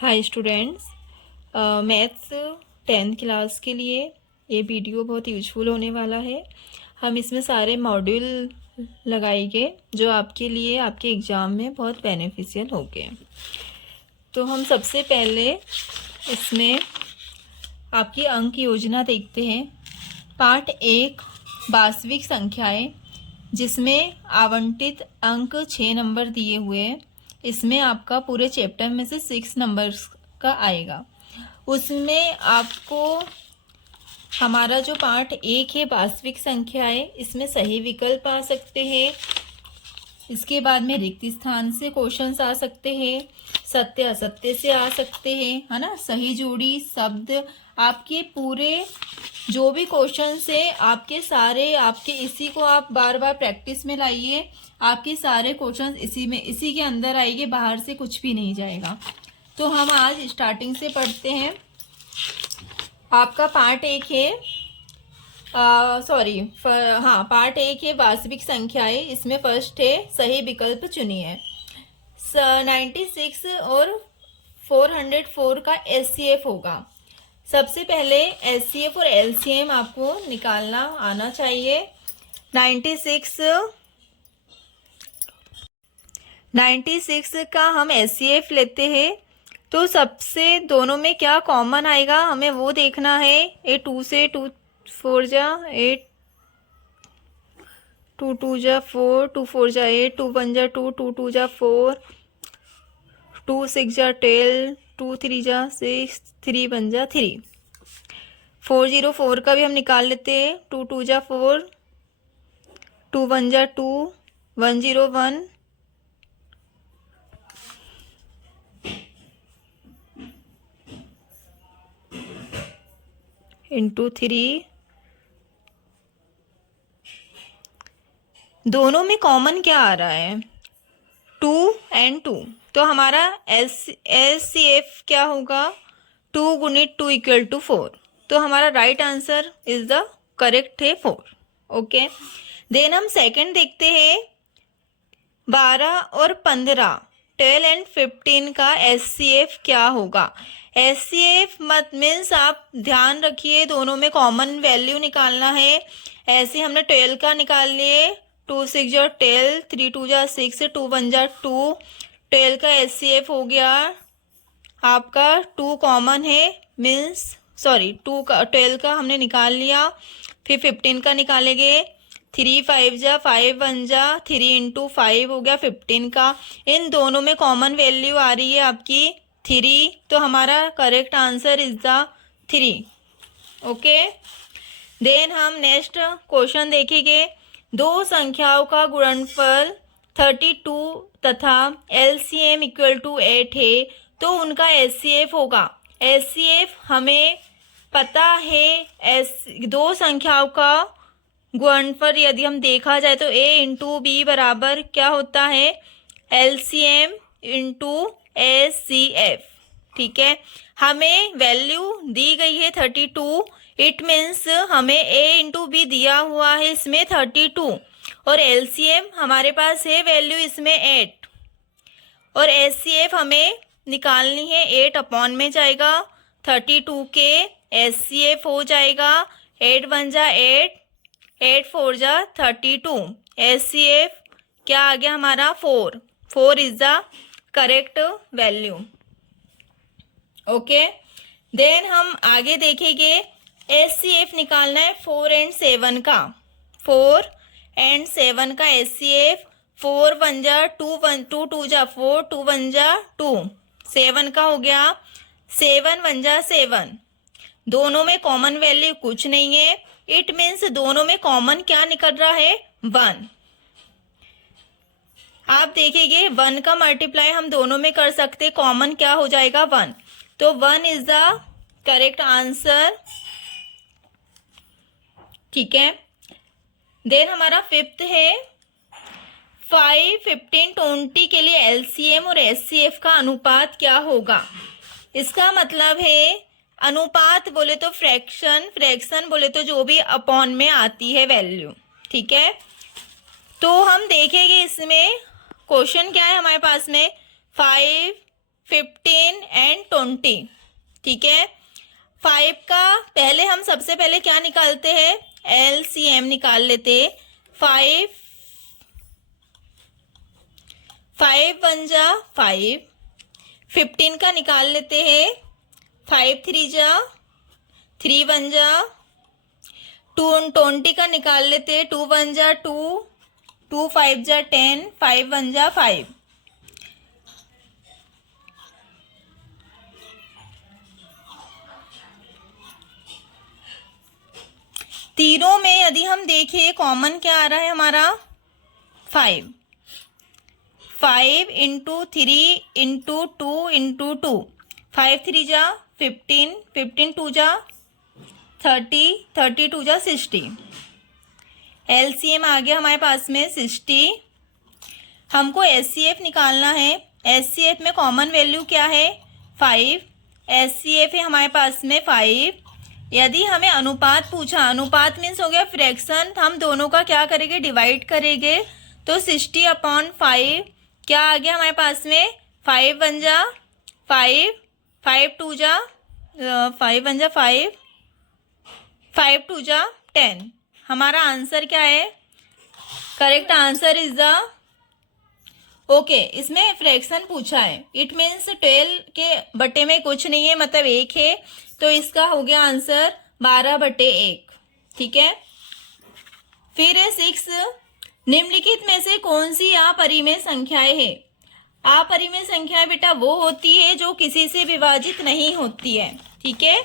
Hi students, maths 10th class के लिए ये वीडियो बहुत यूजफुल होने वाला है। हम इसमें सारे मॉड्यूल लगाएंगे जो आपके लिए आपके एग्ज़ाम में बहुत बेनिफिशियल होंगे। तो हम सबसे पहले इसमें आपकी अंक योजना देखते हैं। पार्ट 1 वास्तविक संख्याएं, जिसमें आवंटित अंक 6 नंबर दिए हुए हैं। इसमें आपका पूरे चैप्टर में से 6 नंबर्स का आएगा। उसमें आपको हमारा जो पार्ट 1 है वास्तविक संख्याएं, इसमें सही विकल्प आ सकते हैं। इसके बाद में रिक्त स्थान से क्वेश्चंस आ सकते हैं, सत्य असत्य से आ सकते हैं, है ना। सही जोड़ी शब्द, आपके पूरे जो भी क्वेश्चंस है आपके सारे, आपके इसी को आप बार बार प्रैक्टिस में लाइए। आपके सारे क्वेश्चंस इसी के अंदर आएंगे, बाहर से कुछ भी नहीं जाएगा। तो हम आज स्टार्टिंग से पढ़ते हैं। आपका पार्ट 1 है पार्ट 1 है वास्तविक संख्याएं। इसमें फर्स्ट है सही विकल्प चुनिए। 96 और 404 का एचसीएफ होगा। सबसे पहले एचसीएफ और एलसीएम आपको निकालना आना चाहिए। 96 का हम एचसीएफ लेते हैं, तो सबसे दोनों में क्या कॉमन आएगा हमें वो देखना है। 2 से 2 4 जा 8, 2 2 जा 4, 2 4 जा 8, 2 1 जा 2, 2 2 जा 4, 2 6 जा 12, 2 3 जा 6, 3 1 जा 3। 404 का भी हम निकाल लेते हैं। 2 2 जा 4, 2 1 जा 2, 101, इंटू 3। दोनों में कॉमन क्या आ रहा है? 2 and 2। तो हमारा एलसीएफ क्या होगा? 2 गुणित 2 इक्वल टू 4। तो हमारा right answer is the correct है 4। ओके, देन हम सेकंड देखते हैं। 12 और 15, 12 एंड 15 का एचसीएफ क्या होगा? एचसीएफ मत मीन्स आप ध्यान रखिए, दोनों में कॉमन वैल्यू निकालना है। ऐसे हमने 12 का निकाल लिए। 2 6 जा 12, 3 2 जा 6, 2 1 जा 2। 12 का एचसीएफ हो गया आपका 2 कॉमन है, मीन्स 2 का 12 का हमने निकाल लिया। फिर 15 का निकालेंगे। 3 5 जा 5 1 जा 3 इंटू 5 हो गया 15 का। इन दोनों में कॉमन वैल्यू आ रही है आपकी 3। तो हमारा correct answer is the 3। Okay, then हम नेक्स्ट क्वेश्चन देखेंगे। दो संख्याओं का गुणनफल 32 तथा एलसीएम इक्वल टू 8 है, तो उनका एचसीएफ होगा। एचसीएफ हमें पता है। दो संख्याओं का गुणनफल यदि हम देखा जाए तो a इंटू बी बराबर क्या होता है? LCM into HCF. ठीक है, हमें वैल्यू दी गई है 32। इट मीन्स हमें a इंटू बी दिया हुआ है इसमें 32, और एलसीएम हमारे पास है वैल्यू इसमें 8, और एचसीएफ हमें निकालनी है। 8 अपॉन में जाएगा 32 के एचसीएफ हो जाएगा 8 1 जा 8, 8 4 जा 32। एचसीएफ क्या आ गया हमारा? 4। 4 is the correct value. Okay, then हम आगे देखेंगे। एचसीएफ निकालना है 4 and 7 का। 4 and 7 का एचसीएफ 4 1 जा 2, 1 2 2 जा 4, 2 1 जा 2। 7 का हो गया 7 1 जा 7। दोनों में कॉमन वैल्यू कुछ नहीं है। इट मीन्स दोनों में कॉमन क्या निकल रहा है? 1। आप देखेंगे 1 का मल्टीप्लाई हम दोनों में कर सकते, कॉमन क्या हो जाएगा? 1। तो 1 इज द करेक्ट आंसर। ठीक है, देन हमारा फिफ्थ है 5 15 20 के लिए एलसीएम और एचसीएफ का अनुपात क्या होगा? इसका मतलब है अनुपात बोले तो फ्रैक्शन, फ्रैक्शन बोले तो जो भी अपॉन में आती है वैल्यू। ठीक है, तो हम देखेंगे इसमें क्वेश्चन क्या है हमारे पास में। 5 15 एंड 20। ठीक है, 5 का पहले हम सबसे पहले क्या निकालते हैं, LCM निकाल लेते। 5 1 जा 5, 15 का निकाल लेते हैं। 5 3 जा 3 1 जा 2, 20 का निकाल लेते हैं। 2 1 जा 2, 2 5 जा 10, 5 1 जा 5। तीनों में यदि हम देखें कॉमन क्या आ रहा है हमारा, 5। 5 इंटू 3 इंटू 2 इंटू 2, 5 3 जा 15, 15 2 जा 30, 30 2 जा 60। LCM आ गया हमारे पास में 60। हमको SCF निकालना है। SCF में कॉमन वैल्यू क्या है, 5। SCF है हमारे पास में 5। यदि हमें अनुपात पूछा, अनुपात मीन्स हो गया फ्रैक्शन, हम दोनों का क्या करेंगे, डिवाइड करेंगे। तो 60/5 क्या आ गया हमारे पास में, 5 1 जा 5, 5 2 जा 5 1 जा 5, 5 2 जा 10। हमारा आंसर क्या है, correct answer is the okay. इसमें फ्रैक्शन पूछा है, इट मीन्स 12 के बटे में कुछ नहीं है, मतलब 1 है, तो इसका हो गया आंसर 12/1। ठीक है, फिर है 6, निम्नलिखित में से कौन सी अपरिमेय संख्याएं है। अपरिमेय संख्याएं बेटा वो होती है जो किसी से विभाजित नहीं होती है। ठीक है,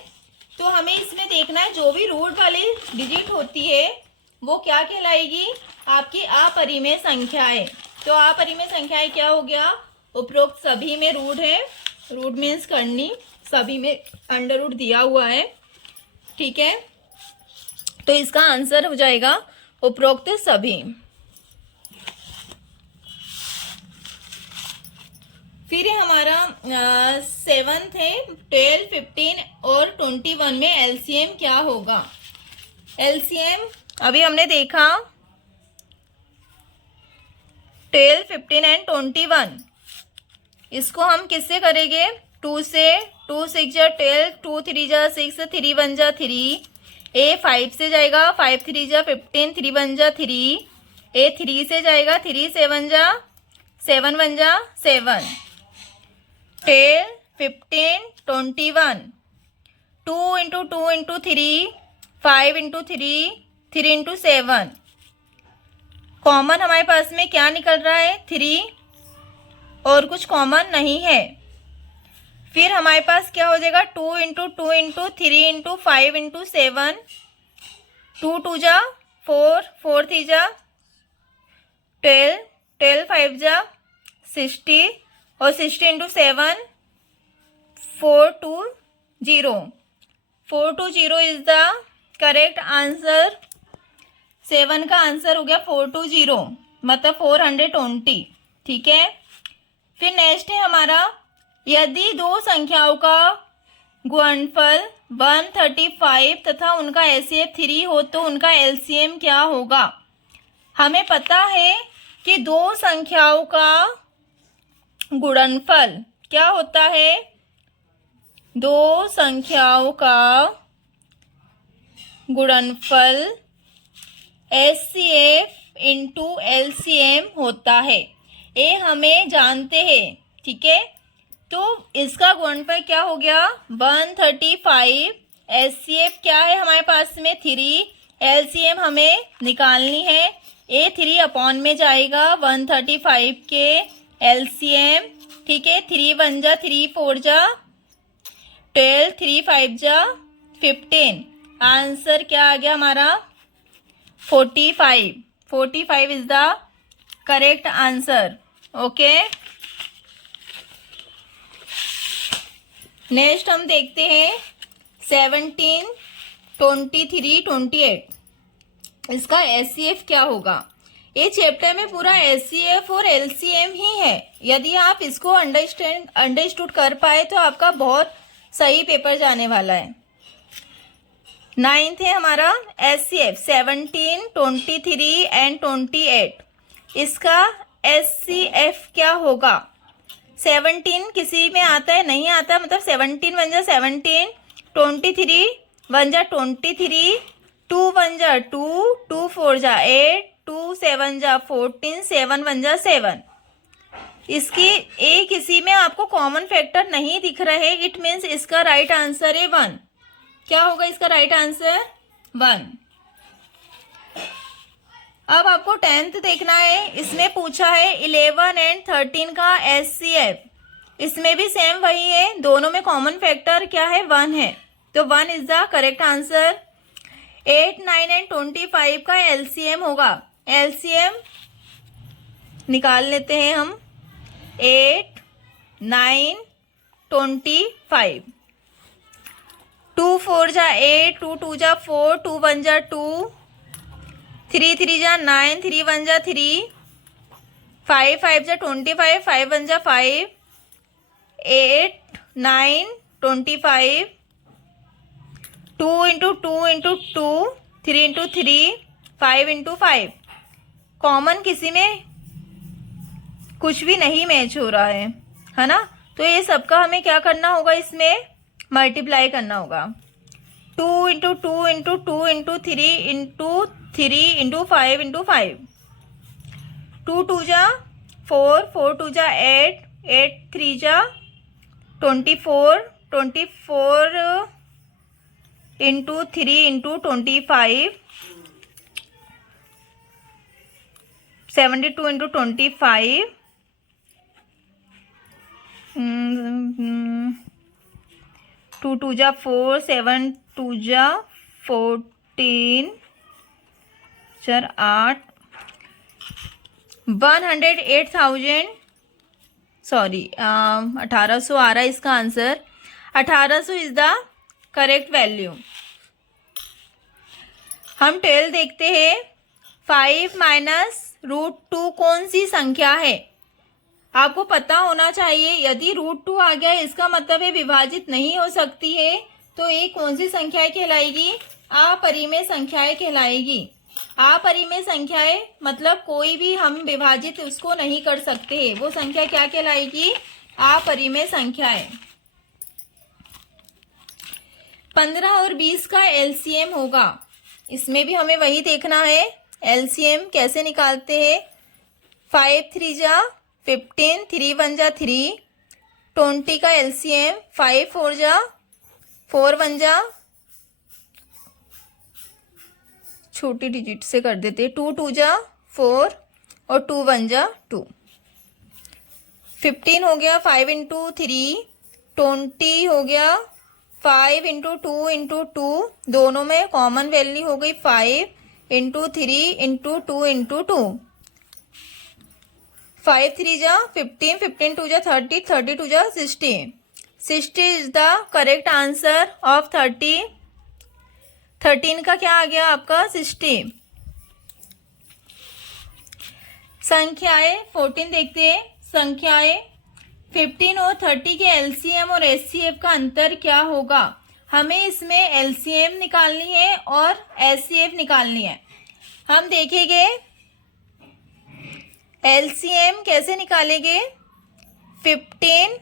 तो हमें इसमें देखना है जो भी रूट वाली डिजिट होती है वो क्या कहलाएगी, आपकी अपरिमेय संख्याएं। तो अपरिमेय संख्याएं क्या हो गया, उपरोक्त सभी में रूट है, रूट मीन्स करनी, सभी में अंडर रूट दिया हुआ है। ठीक है, तो इसका आंसर हो जाएगा उपरोक्त सभी। फिर हमारा 7th है, 12 15 और 21 में LCM क्या होगा। LCM अभी हमने देखा 12 15 एंड 21, इसको हम किससे करेंगे, 2 से। 2 6 जा 12, 2 3 जा 6, 3 1 जा 3। A 5 से जाएगा, 5 3 जा 15, 3 1 जा 3। A 3 से जाएगा, 3 7 जा 7 1 जा 7। 12 15 21, 2 into 2 into 3, 5 into 3, 3 into 7। Common हमारे पास में क्या निकल रहा है, 3, और कुछ कॉमन नहीं है। फिर हमारे पास क्या हो जाएगा, 2 इंटू 2 इंटू 3 इंटू 5 इंटू 7, 2 2 जा 4, 4 3 जा 12, 12 5 जा 60, और 60 into 7, 420। 420 is the correct answer. 7 का आंसर हो गया 420, मतलब 420। ठीक है, फिर नेक्स्ट है हमारा, यदि दो संख्याओं का गुणनफल 135 तथा उनका SCF 3 हो तो उनका LCM क्या होगा। हमें पता है कि दो संख्याओं का गुणनफल क्या होता है, दो संख्याओं का गुणनफल SCF इंटू LCM होता है, ये हमें जानते हैं। ठीक है, तो इसका गुणनफल क्या हो गया, 135, SCF क्या है हमारे पास में 3, LCM हमें निकालनी है। A 3 अपॉन में जाएगा 135 के LCM। ठीक है, 3 1 जा 3 4 जा 12, 3 5 जा 15। आंसर क्या आ गया हमारा, 45। 45 is the correct answer. Okay, next हम देखते हैं 17 23 28, इसका SCF क्या होगा। ये चैप्टर में पूरा SCF और LCM ही है। यदि आप इसको अंडरस्टूड कर पाए तो आपका बहुत सही पेपर जाने वाला है। 9th है हमारा SCF 17 23 एंड 28, इसका SCF क्या होगा। 17 किसी में आता है, नहीं आता, मतलब 17 वन जा 17, 23 वन जा 23, 2 वन जा 2, 2 4 जा 8, 2 7 जा 14, 7 वन जा 7। इसकी ए किसी में आपको कॉमन फैक्टर नहीं दिख रहे, इट मीन्स इसका राइट आंसर है 1। क्या होगा इसका राइट आंसर? 1। अब आपको 10th देखना है। इसमें पूछा है 11 एंड 13 का एचसीएफ। इसमें भी सेम वही है, दोनों में कॉमन फैक्टर क्या है? 1 है, तो 1 is the correct answer. 8 9 and 25 का एलसीएम होगा। एलसीएम निकाल लेते हैं हम। 8 9 25, 2 4 जा 8, 2 2 जा 4, 2 1 जा 2, 3 3 जा 9, 3 1 जा 3, 5 5 जा 25, 5 1 जा 5, 8 9 25, 2 into 2 into 2, 3 into 3, 5 into 5। Common किसी में कुछ भी नहीं मैच हो रहा है ना? तो ये सबका हमें क्या करना होगा? इसमें मल्टीप्लाई करना होगा। 2 into 2 into 2 into 3 into 3 into 5 into 5। 2 2 जा 4, 4 2 जा 8, 8 3 जा 24, 24 इंटू 3 इंटू 25, 72 इंटू 25, 2 2 जा 4, 7 2 जा 14, 4 8, 108,000, सॉरी 1800 आ रहा है इसका answer. 1800 is the correct value. हम 12 देखते हैं। 5 माइनस √2 कौन सी संख्या है? आपको पता होना चाहिए, यदि √2 आ गया इसका मतलब है विभाजित नहीं हो सकती है, तो ये कौन सी संख्याएं कहलाएगी? अपरिमेय संख्याएं कहलाएगी। अपरिमेय संख्याएं मतलब कोई भी हम विभाजित उसको नहीं कर सकते हैं, वो संख्या क्या कहलाएगी? अपरिमेय संख्याएं। 15 और 20 का एलसीएम होगा। इसमें भी हमें वही देखना है, एलसीएम कैसे निकालते हैं। 5 3 जा 15, 3 1 जा 3, 20 का एलसीएम 5 4 जा 4 1 जा, छोटी डिजिट से कर देते, 2 2 जा 4 और 2 1 जा 2। 15 हो गया 5 इंटू 3, 20 हो गया 5 इंटू 2 इंटू 2, दोनों में कॉमन वैल्यू हो गई 5 इंटू 3 इंटू 2 इंटू 2। 5 3 जा 15, 15 2 जा 30, 30 2 जा 60। 60 is the correct answer of 30। 13 का क्या आ गया आपका? 60। संख्याएं 14 देखते हैं। संख्याएं 15 और 30 के एलसीएम और एचसीएफ का अंतर क्या होगा? हमें इसमें एलसीएम निकालनी है और एचसीएफ निकालनी है। हम देखेंगे एलसीएम कैसे निकालेंगे। 15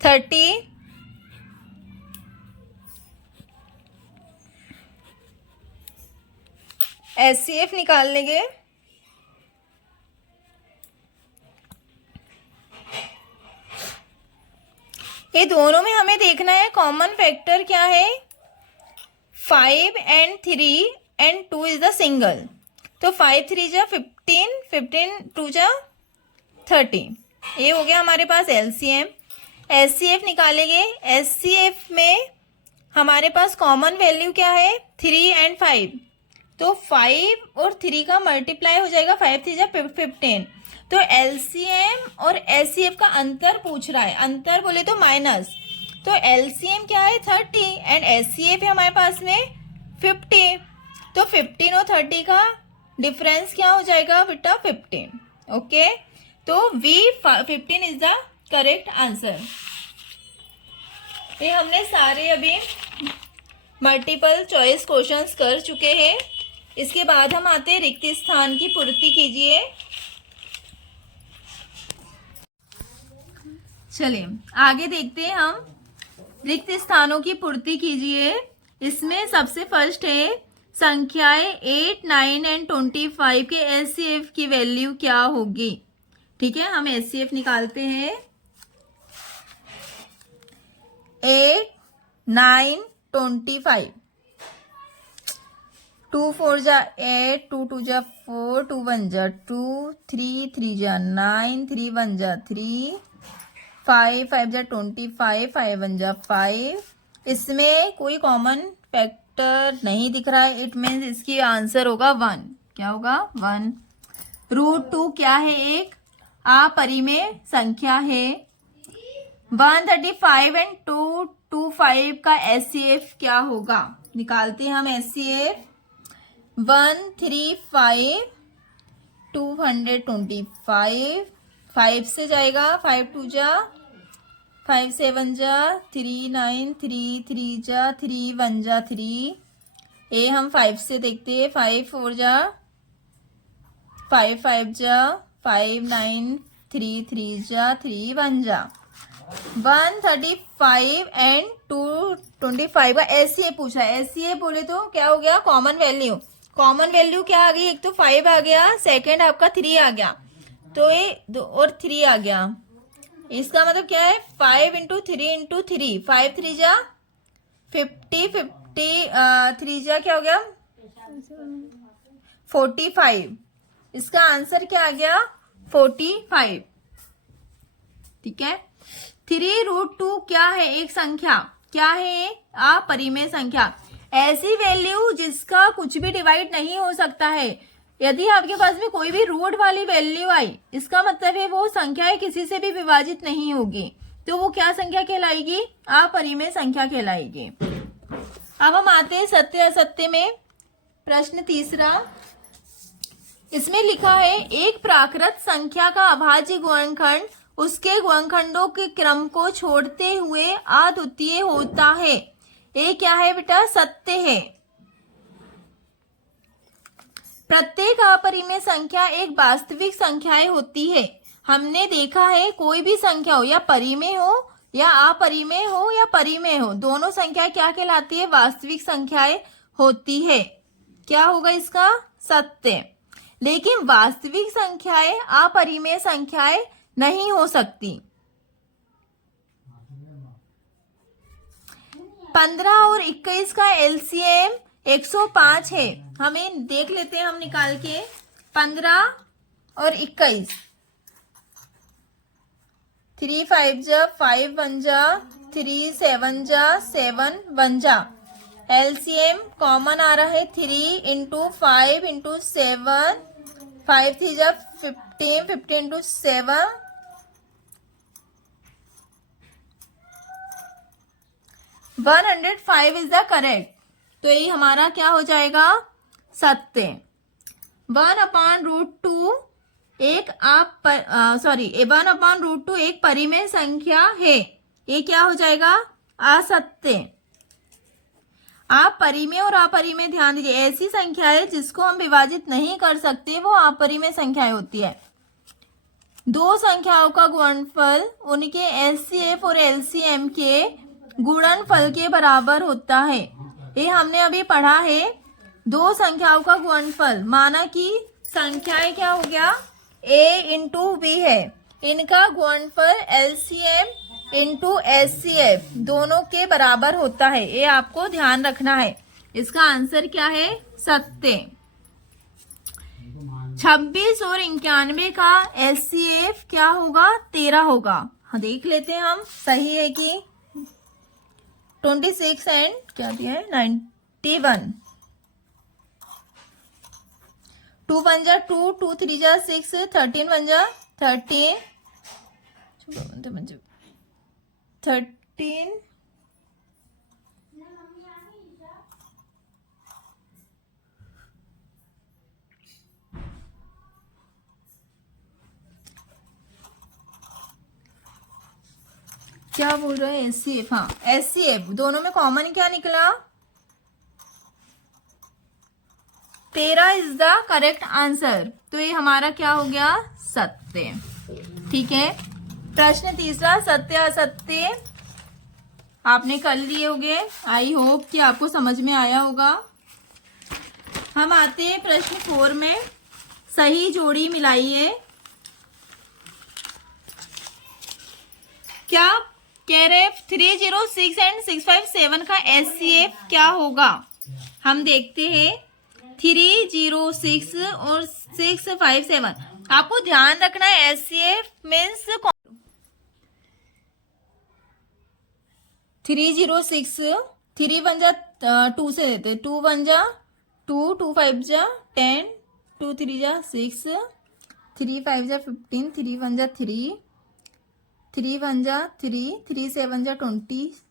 30 एचसीएफ निकाल लेंगे। ये दोनों में हमें देखना है कॉमन फैक्टर क्या है। 5 and 3 and 2 is the single, तो 5 3 जा 15, 15 2 जा 30। ये हो गया हमारे पास एलसीएम। एचसीएफ निकालेंगे। एचसीएफ में हमारे पास कॉमन वैल्यू क्या है? 3 एंड 5, तो 5 और 3 का मल्टीप्लाई हो जाएगा, 5 3 जा 15। तो एलसीएम और एचसीएफ का अंतर पूछ रहा है, अंतर बोले तो माइनस, तो एलसीएम क्या है? 30 एंड एचसीएफ है हमारे पास में 50, तो 15 और 30 का डिफरेंस क्या हो जाएगा बेटा? 15। ओके, तो V15 is the correct answer. ये हमने सारे अभी मल्टीपल चॉइस क्वेश्चंस कर चुके हैं। इसके बाद हम आते हैं रिक्त स्थान की पूर्ति कीजिए। चलिए आगे देखते हैं हम। रिक्त स्थानों की पूर्ति कीजिए। इसमें सबसे फर्स्ट है संख्याएं 8, 9 एंड 25 के एचसीएफ की वैल्यू क्या होगी। ठीक है, हम एचसीएफ निकालते हैं। 8, 9, 25। 2 4 जा 8, 2 2 जा 4, 2 1 जा 2, 3 3 जा 9, 3 1 जा 3, 5 5 जा 25, 5 1 जा 5। इसमें कोई कॉमन फैक्टर नहीं दिख रहा है, इट मीन्स इसकी आंसर होगा 1। क्या होगा? 1। √2 क्या है? एक अपरिमेय संख्या है। 135 एंड 225 का एचसीएफ क्या होगा? निकालते हैं हम एचसीएफ। 135 225 5 से जाएगा, 5 2 जा 5 7 जा 3 9 3 3 जा 3 1 जा 3। ए हम 5 से देखते हैं। 5 4 जा 5 5 जा 5 9 3 3 जा 3 1 जा। 135 एंड 225 का एचसीएफ पूछा है। एचसीएफ बोले तो क्या हो गया? Common value. कॉमन वैल्यू क्या आ गई? एक तो 5 आ गया, सेकंड आपका 3 आ गया, तो ये 2 और 3 आ गया। इसका मतलब क्या है? 5 इंटू 3 इंटू 3, 5 3 जा 50, 50 3 जा क्या हो गया? 45। इसका आंसर क्या आ गया? 45। ठीक है। 3√2 क्या है? एक संख्या। क्या है? अपरिमेय संख्या। ऐसी वैल्यू जिसका कुछ भी डिवाइड नहीं हो सकता है। यदि आपके पास में कोई भी रूट वाली वैल्यू आई, इसका मतलब है वो संख्याएं किसी से भी विभाजित नहीं होगी, तो वो क्या संख्या कहलाएगी? अपरिमेय संख्या कहलाएगी। अब हम आते हैं सत्य असत्य में। प्रश्न तीसरा, इसमें लिखा है एक प्राकृत संख्या का अभाज्य गुणनखंड उसके गुणनखंडों के क्रम को छोड़ते हुए अद्वितीय होता है। ये क्या है बेटा? सत्य है। प्रत्येक अपरिमेय संख्या एक वास्तविक संख्याएं होती है। हमने देखा है कोई भी संख्या हो, या परिमेय हो या अपरिमेय हो या परिमेय हो, दोनों संख्याएं क्या कहलाती है? वास्तविक संख्याएं होती है। क्या होगा इसका? सत्य। लेकिन वास्तविक संख्याएं अपरिमेय संख्याएं नहीं हो सकती। 15 और 21 का एलसीएम 105 है। हमें देख लेते हैं हम निकाल के। 15 और 21, 3 5 जा 5 1 जा 3 7 जा 7 1 जा। एलसीएम कॉमन आ रहा है 3 इंटू 5 इंटू 7, 5 3 जा 15, 15 इंटू 7, 105 इज द करेक्ट। तो ये हमारा क्या हो जाएगा? सत्य। 1/√2 एक 1/√2 एक परिमेय संख्या है। ये क्या हो जाएगा? असत्य। आप परिमेय और अपरिमेय ध्यान दीजिए। ऐसी संख्याएं जिसको हम विभाजित नहीं कर सकते वो अपरिमेय संख्याएं होती है। दो संख्याओं का गुणनफल उनके एचसीएफ और एलसीएम के गुणनफल के बराबर होता है। ये हमने अभी पढ़ा है। दो संख्याओं का गुणनफल, माना कि संख्याएं क्या हो गया? a इंटू बी है, इनका गुणनफल एलसीएम इंटू एचसीएफ दोनों के बराबर होता है। ये आपको ध्यान रखना है। इसका आंसर क्या है? सत्य। 26 और 91 का एचसीएफ क्या होगा? 13 होगा। हाँ, देख लेते हैं हम सही है कि। 26 एंड क्या दिया है? 91। 2 1 जा 2, 2 3 जा 6, 13 1 जा 13, 13 क्या बोल रहे हैं? एचसीएफ। हाँ, एचसीएफ दोनों में कॉमन क्या निकला? 13 इज द करेक्ट आंसर। तो ये हमारा क्या हो गया? सत्य। ठीक है। प्रश्न तीसरा, सत्य असत्य आपने कर लिए होंगे। आई होप कि आपको समझ में आया होगा। हम आते हैं प्रश्न 4 में। सही जोड़ी मिलाइए। क्या कह रहे 306 एंड 657 का HCF क्या होगा? हम देखते हैं 306 और 657। आपको ध्यान रखना है HCF मीन्स 306 3 वन जा 2 से देते, 2 वन जा 2, 2 5 जा 10, 2 3 जा 6, 3 5 जा 15, 3 वन जा 3, 3 वन जा 3, 3 7 जा 21,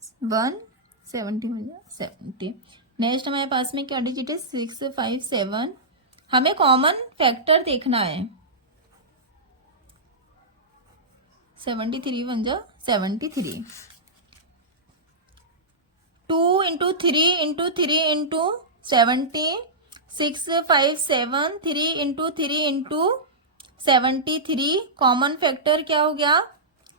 70 वन जा 70। नेक्स्ट हमारे पास में क्या डिजिट है? 6 5 7। हमें कॉमन फैक्टर देखना है। 73 वन जा 73। 2 into 3 into 3 into 70, 6 5 7, 3 into 3 into 73। Common factor क्या हो गया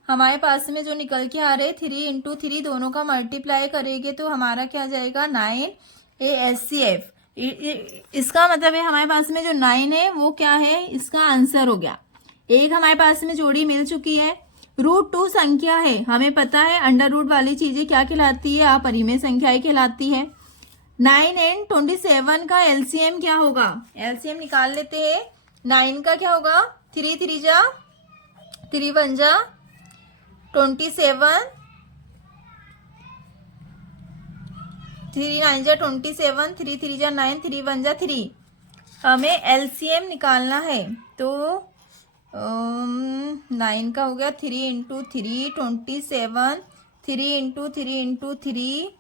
हमारे पास में? जो निकल के आ रहे 3 इंटू 3 दोनों का मल्टीप्लाई करेंगे तो हमारा क्या जाएगा? 9 HCF। इसका मतलब है हमारे पास में जो 9 है वो क्या है? इसका आंसर हो गया। एक हमारे पास में जोड़ी मिल चुकी है। √2 संख्या है, हमें पता है अंडर रूट वाली चीजें क्या कहलाती है? अपरिमेय संख्याएं कहलाती है। 9 एंड 27 का LCM क्या होगा? LCM निकाल लेते हैं। 9 का क्या होगा? 3 3 जा 3 1 जा 27, 3 9 जा 27, 3 3 जा 9, 3 1 जा 3। हमें LCM निकालना है तो 9 का हो गया 3 इंटू 3 27, 3 इंटू 3 इंटू 3,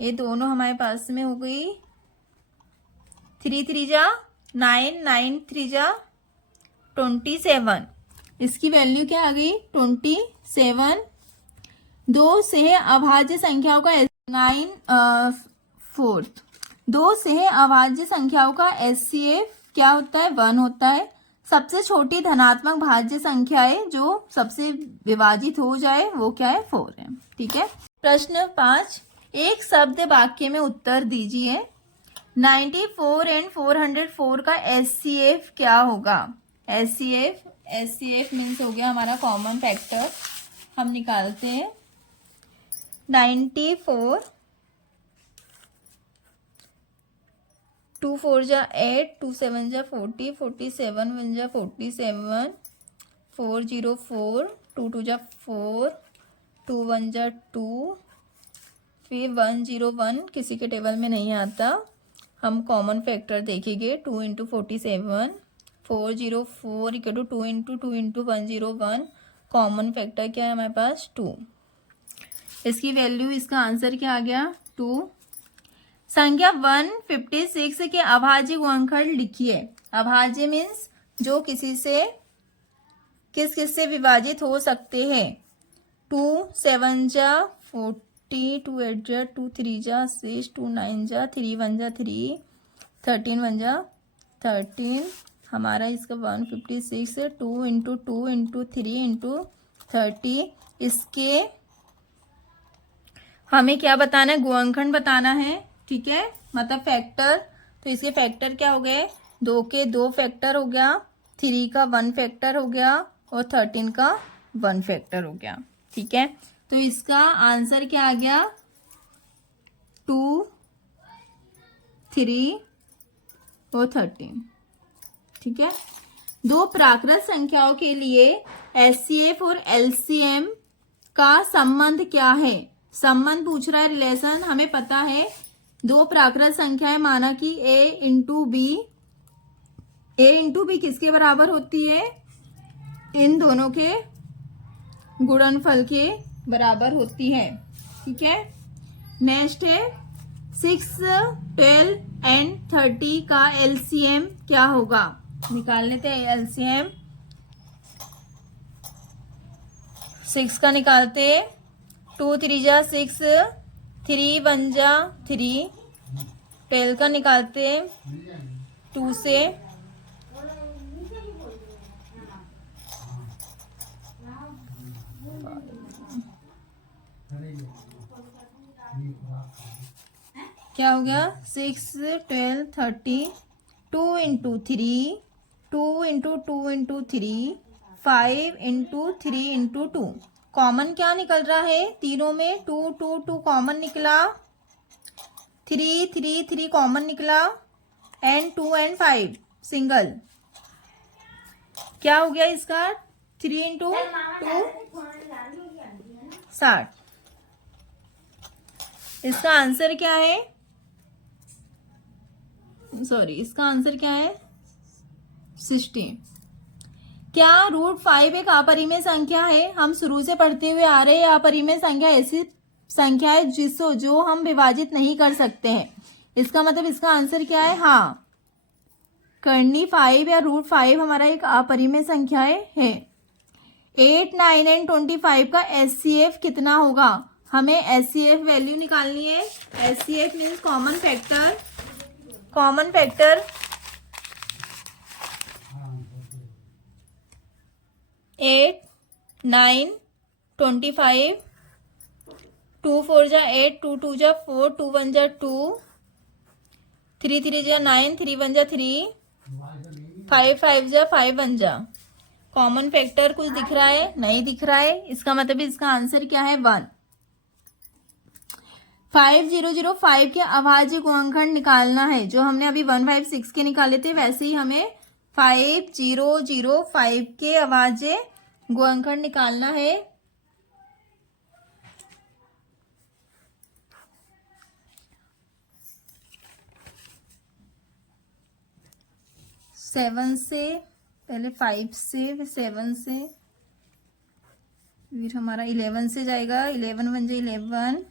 ये दोनों हमारे पास में हो गई। 3 3 जा 9, 9 3 जा 27। इसकी वैल्यू क्या आ गई? 27। दो सह अभाज्य संख्याओं का 9/4। दो सह अभाज्य संख्याओं का HCF क्या होता है? 1 होता है। सबसे छोटी धनात्मक भाज्य संख्या है जो सबसे विभाजित हो जाए वो क्या है? 4 है। ठीक है। प्रश्न 5, एक शब्द वाक्य में उत्तर दीजिए। 94 एंड 404 का HCF क्या होगा? HCF मीन्स हो गया हमारा कॉमन फैक्टर। हम निकालते हैं 94, 2 4 जा 8, 2 7 जा 40, 47 1 जा 47, 4 0 4, 2 2 जा 4, 2 1 जा 2, फिर 1 0 1 किसी के टेबल में नहीं आता। हम कॉमन फैक्टर देखेंगे। 2 into 47, 4 0 4 equal to 2 into 2 into 1 0 1। Common factor क्या है हमारे पास? 2। इसकी वैल्यू, इसका आंसर क्या आ गया? 2। संख्या 156 के अभाज्य गुणनखंड लिखिए। अभाज्य मीन्स जो किसी से किस से विभाजित हो सकते हैं। 2 7 जा 40, 2 8 जा 2 3 जा 6, 2 9 जा 3 1 जा 3, 13 1 जा 13। हमारा इसका 156 है। 2 इंटू 2 इंटू 3 इंटू 30। इसके हमें क्या बताना है? गुणनखंड बताना है। ठीक है, मतलब फैक्टर। तो इसके फैक्टर क्या हो गए? 2 के 2 फैक्टर हो गया, 3 का 1 फैक्टर हो गया और 13 का 1 फैक्टर हो गया। ठीक है, तो इसका आंसर क्या आ गया? 2 3 और 13। ठीक है, दो प्राकृत संख्याओं के लिए HCF और LCM का संबंध क्या है? संबंध पूछ रहा है, रिलेशन। हमें पता है दो प्राकृत संख्याएं, माना कि A इंटू बी किसके बराबर होती है? इन दोनों के गुणनफल के बराबर होती है। ठीक है, नेक्स्ट है 6, 12 एंड 30 का LCM क्या होगा? निकाल लेते हैं LCM। 6 का निकालते, 2 3 जा 6, 3 1 जा 3। 12 का निकालते 2 से, 2 क्या हो गया 6 12 30 2 into 3 2 into 2 into 3 5 into 3 into 2। Common क्या निकल रहा है तीनों में 2 2 2 कॉमन निकला 3 3 3 कॉमन निकला एंड 2 एंड 5 सिंगल। क्या हो गया इसका 3 इंटू 2 60। इसका आंसर क्या है सॉरी इसका आंसर क्या है 60। क्या √5 एक अपरिमेय संख्या है? हम शुरू से पढ़ते हुए आ रहे हैं अपरिमेय संख्या ऐसी संख्या है जो हम विभाजित नहीं कर सकते हैं। इसका मतलब इसका आंसर क्या है हाँ कर्णी 5 या √5 हमारा एक अपरिमेय संख्या है। 8 9 एंड 25 का SCF कितना होगा? हमें SCF वैल्यू निकालनी है। SCF means common factor. Common factor 8 9 25 2 4 जा 8 2 2 जा 4 2 1 जा 2 3 3 जा 9 3 1 जा 3 5 5 जा 5 1 जा। कॉमन फैक्टर कुछ दिख रहा है? नहीं दिख रहा है। इसका मतलब इसका आंसर क्या है 1। 5005 के अभाज्य गुणनखंड निकालना है। जो हमने अभी 156 के निकाले थे वैसे ही हमें 5005 के अभाज्य गुणनखंड निकालना है। सेवन से पहले 5 से फिर 7 से फिर हमारा 11 से जाएगा। 11 बन जा 11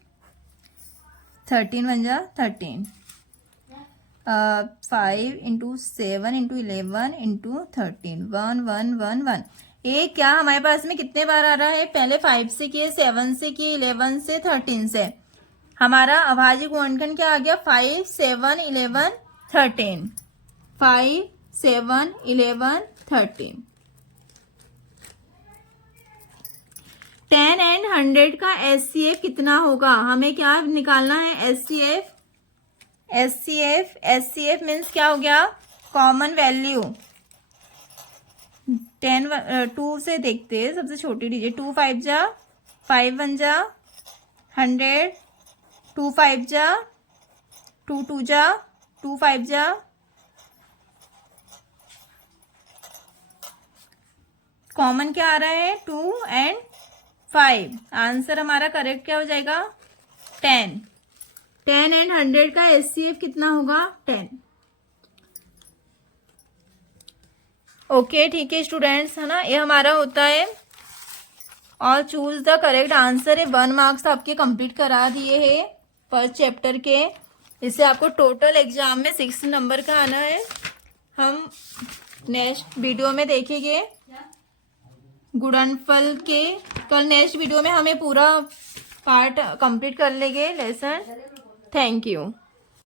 13 बन जा 13 5 इंटू 7 इंटू 11 इंटू 13 1 1 1 1। ये क्या हमारे पास में कितने बार आ रहा है? पहले 5 से किए 7 से किए 11 से 13 से। हमारा अभाज्य गुणनखंड क्या आ गया 5 7 11 13 5 7 11 13। 10 एंड 100 का SCF कितना होगा? हमें क्या निकालना है SCF। SCF मीन्स क्या हो गया कॉमन वैल्यू। 10 2 से देखते हैं सबसे छोटी डिजिट। 2 5 जा 5 1 जा 100 2 5 जा 2 2 जा 2 5 जा कॉमन क्या आ रहा है 2 एंड 5। आंसर हमारा करेक्ट क्या हो जाएगा 10। 10 एंड 100 का SCF कितना होगा 10। ओके ठीक है स्टूडेंट्स है ना। ये हमारा होता है और चूज द करेक्ट आंसर है। 1 मार्क्स आपके कंप्लीट करा दिए हैं फर्स्ट चैप्टर के। इससे आपको टोटल एग्जाम में 6 नंबर का आना है। हम नेक्स्ट वीडियो में देखेंगे गुणनफल के। कल नेक्स्ट वीडियो में हमें पूरा पार्ट कंप्लीट कर लेंगे लेसन। Thank you.